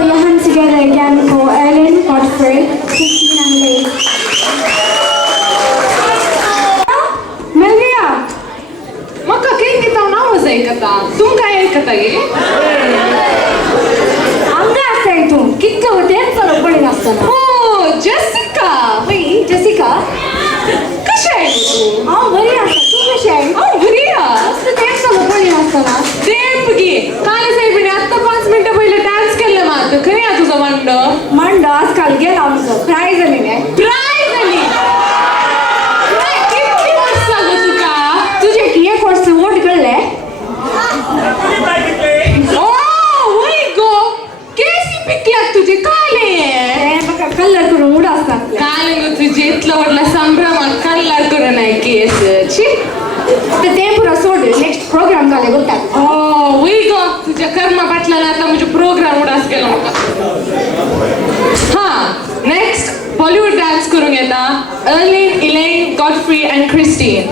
put your hands together again for Ellen, Godfrey, Christine and Lee. Melvia! Maka kaya kita nawas ay kata. Tungka ay kata ye? Anga say tum. Kikka wo dance alo bani nastana. Oh, Jessica. Wait, Jessica? Kashya आहे तू? बरी असता. तू कशी आहे? बरी आहे. मस्त dance alo bani nastana. देव गे. काल साहेबांनी आता 5 मिनिटं पहिले डान्स केलं मात. खरी आहे तुझं मंड? मंड आजकाल गेला आमचं. प्राइज आली नाही. प्राइज आली. किती वर्ष झालं तुका? तुझे की एक वर्ष वोट कळले? पिकल्यात तुझे काले बघा कलर करून उडा असतात काले ग तुझे इतलं वाटलं संभ्रमात कलर करून आहे केस छी तर ते पुरा सोड नेक्स्ट प्रोग्राम झाले बोलतात उई ग तुझ्या कर्मा पाटलाला आता म्हणजे प्रोग्राम उडास केला होता हा नेक्स्ट बॉलिवूड डान्स करून येता अर्लिन इलेन गॉडफ्री अँड क्रिस्टीन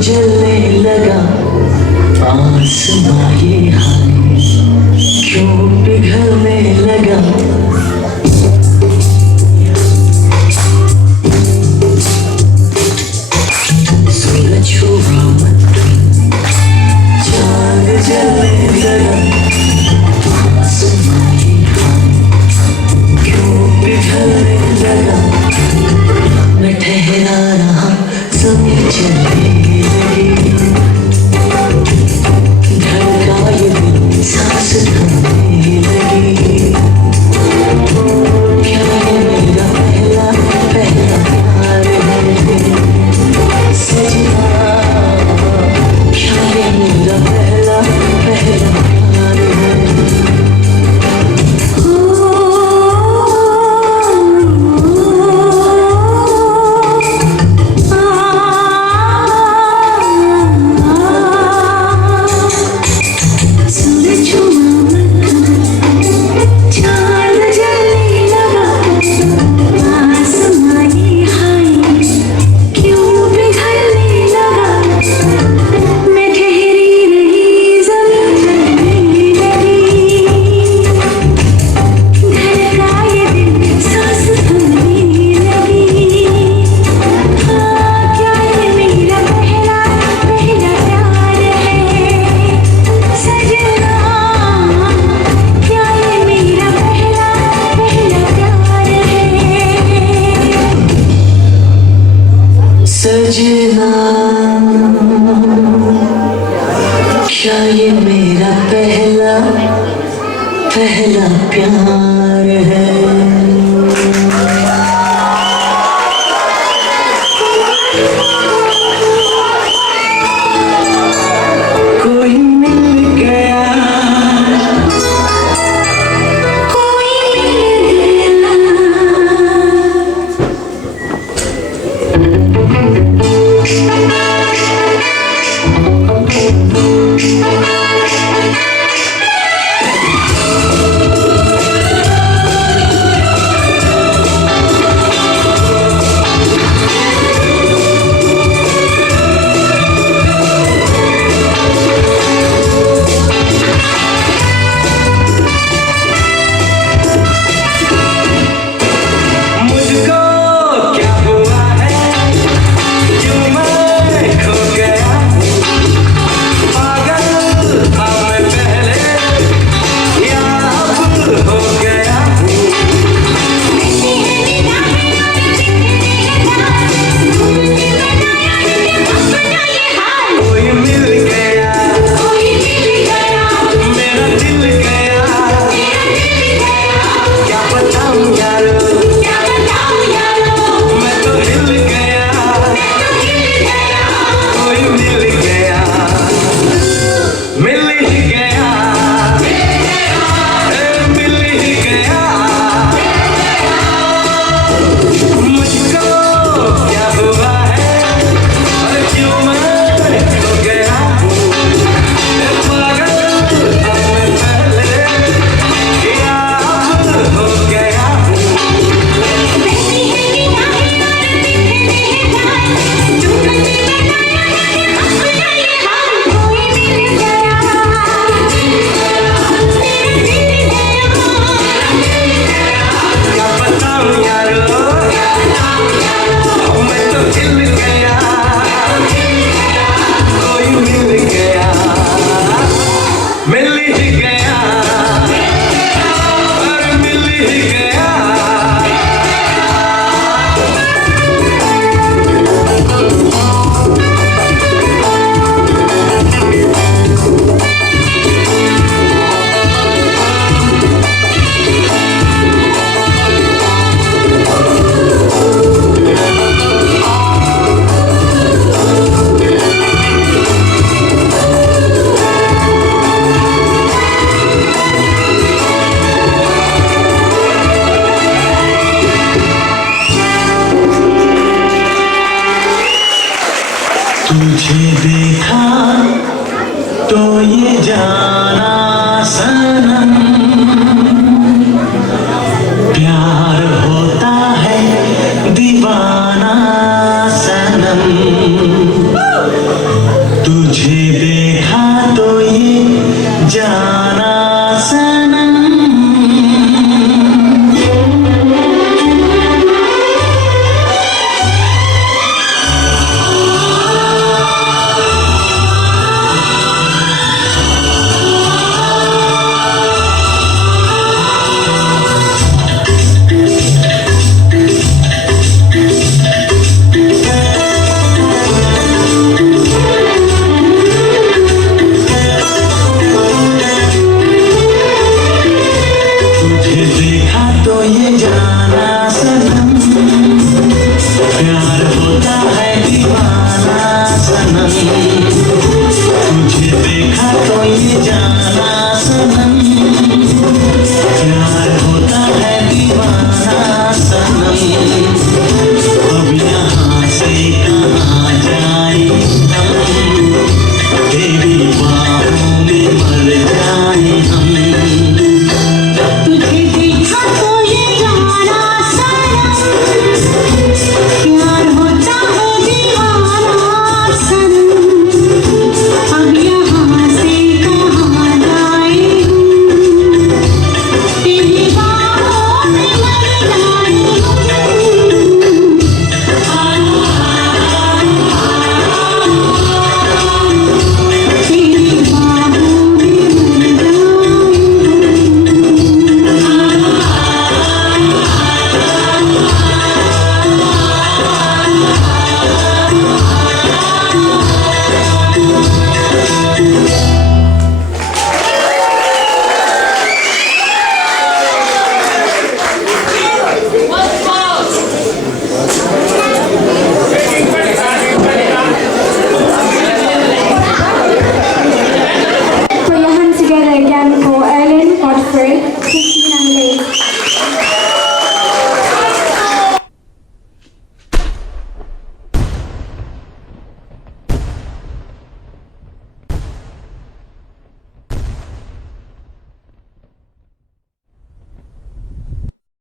जलने लगा आसमां ये हाय क्यों पिघलने लगा। सूरज हुआ मत चांद जलने लगा आसमां ये हाय क्यों पिघलने लगा। मैं ठहरा रहा समय चलने लगी धड़का ये दिल सांस थमने लगी। क्या ये मेरा पहला पहला प्यार है सजना। क्या ये मेरा पहला पहला प्यार है। सजना क्या ये मेरा पहला पहला प्यार है। कोई मिल गया कोई मिल तुझे देखा तो ये जाना सनम प्यार होता है दीवाना सनम।